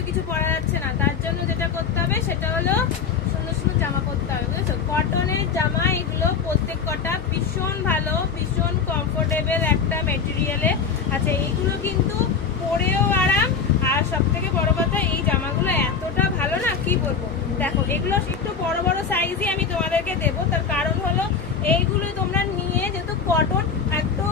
তো কিছু পরা যাচ্ছে না, তার জন্য যেটা করতে হবে সেটা হলো সুন্দর সুন্দর জামা করতে হবে, বুঝেছো? কটনের জামা এগুলো প্রত্যেক কটা ভীষণ ভালো, ভীষণ কমফোর্টেবল একটা মেটেরিয়ালে। আচ্ছা, এইগুলো কিন্তু পরেও আরাম, আর সব থেকে বড় কথা এই জামাগুলো এতটা ভালো না কি বলবো। দেখো, এগুলো একটু বড় বড় সাইজই আমি তোমাদেরকে দেবো, তার কারণ হলো এইগুলো তোমরা নিয়ে যেহেতু কটন একটু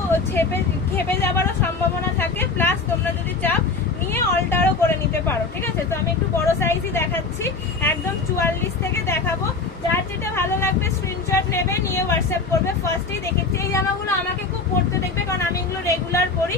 খেপে যাবারও সম্ভাবনা থাকে, প্লাস তোমরা যদি চাও নিয়ে অল্টারও করে নিতে পারো, ঠিক আছে? তো আমি একটু বড় সাইজই দেখাচ্ছি, একদম 44 থেকে দেখাবো। যার যেটা ভালো লাগবে স্ক্রিনশট নেবে, নিয়ে হোয়াটসঅ্যাপ করবে। ফার্স্টেই দেখেছি এই জামাগুলো আমাকে খুব পরতে দেখবে, কারণ আমি এগুলো রেগুলার পরি।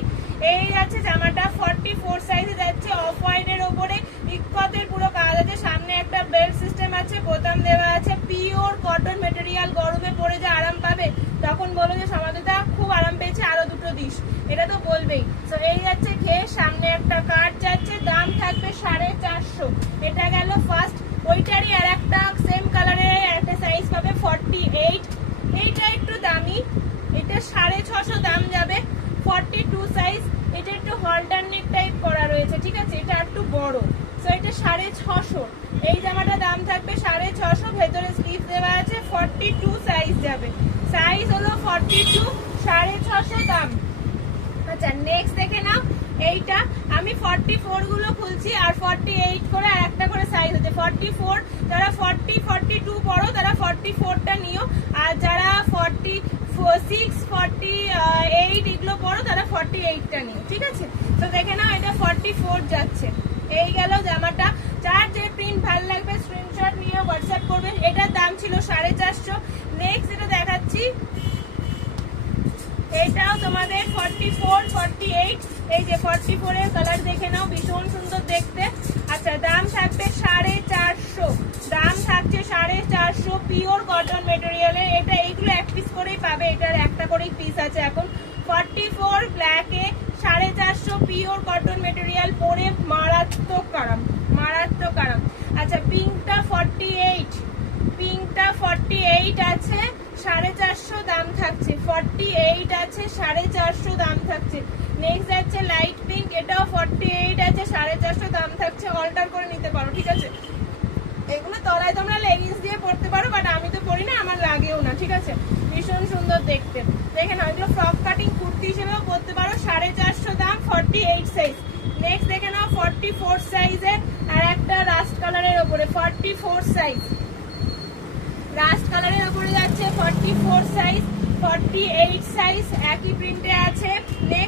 এই যাচ্ছে জামাটা 44 সাইজে যাচ্ছে, অফ হোয়াইটের ওপরে ইক্কতের পুরো কাজ আছে, সামনে একটা বেল্ট সিস্টেম আছে, বোতাম দেওয়া আছে, পিওর কটন মেটেরিয়াল। গরমে পরে যে আরাম পাবে তখন বলো যে সমাজটা খুব আরাম পেয়েছে, আরো দুটো দিস, এটা তো বলবেই। তো এই যাচ্ছে ঘের, সামনে একটা কাট যাচ্ছে, দাম থাকবে 450। এটা গেল ফার্স্ট। ওইটারই আর একটা সেম কালারের একটা সাইজ পাবে 48, এইটা একটু দামি, এটা 650 দাম যাবে। 42 সাইজ, এটা একটু হলটার নেক টাইপ করা রয়েছে, ঠিক আছে? এটা একটু বড়, সো এটা 650। এই জামাটা দাম থাকবে 650, ভেতরে স্লিভ দেওয়া আছে। 42 সাইজ যাবে, সাইজ হলো 42, 650 দাম। আচ্ছা, নেক্সট দেখে নাও, এইটা আমি 44 গুলো খুলছি, আর 48 করে আর একটা করে সাইজ আছে। 44 যারা 42 পড়ো তারা 44টা নিও, আর যারা 46, 48 এগুলো পড়ো তারা 48টা নিও, ঠিক আছে? তো দেখে নাও, এটা 44 যাচ্ছে। এই গেল জামাটা। যার যে প্রিন্ট ভালো লাগবে স্ক্রিনশট নিয়ে হোয়াটসঅ্যাপ করবেন। এটার দাম ছিল 450। নেক্সট যেটা দেখাচ্ছি, এটাও তোমাদের 44, 48। এই যে 44 এর কালার দেখে নাও, ভীষণ সুন্দর দেখতে। আচ্ছা, দাম থাকবে 450, দাম থাকছে 450, পিওর কটন মেটেরিয়ালের। এটা এইগুলো এক পিস করেই পাবে, এটার একটা করেই পিস আছে এখন। 44 ব্ল্যাকে 450, পিওর কটন মেটেরিয়াল, পরে মারাত্মক আরাম, মারাত্মক আরাম। আচ্ছা, পিঙ্কটা 48, পিঙ্কটা 48 আছে, 450 দাম থাকছে। 48 আছে, 450 দাম থাকছে। নেক্সট যাচ্ছে লাইট পিঙ্ক, এটাও 48 আছে, 450 দাম থাকছে। অল্টার করে নিতে পারো, ঠিক আছে? এগুলো তলায় তোমরা লেগিংস দিয়ে পরতে পারো, বাট আমি তো পরি না, আমার লাগেও না, ঠিক আছে? ভীষণ সুন্দর দেখতে। দেখে নাও, এগুলো ফ্রক কাটিং কুর্তি হিসেবেও পরতে পারো। 450 দাম, 48 সাইজ। নেক্সট দেখে নাও 44 সাইজের আর একটা রাস্ট কালারের ওপরে 44 সাইজ, রাস্ট কালারের উপরে যাচ্ছে 44 সাইজ, 48 সাইজ একই প্রিন্টে আছে। নেক্সট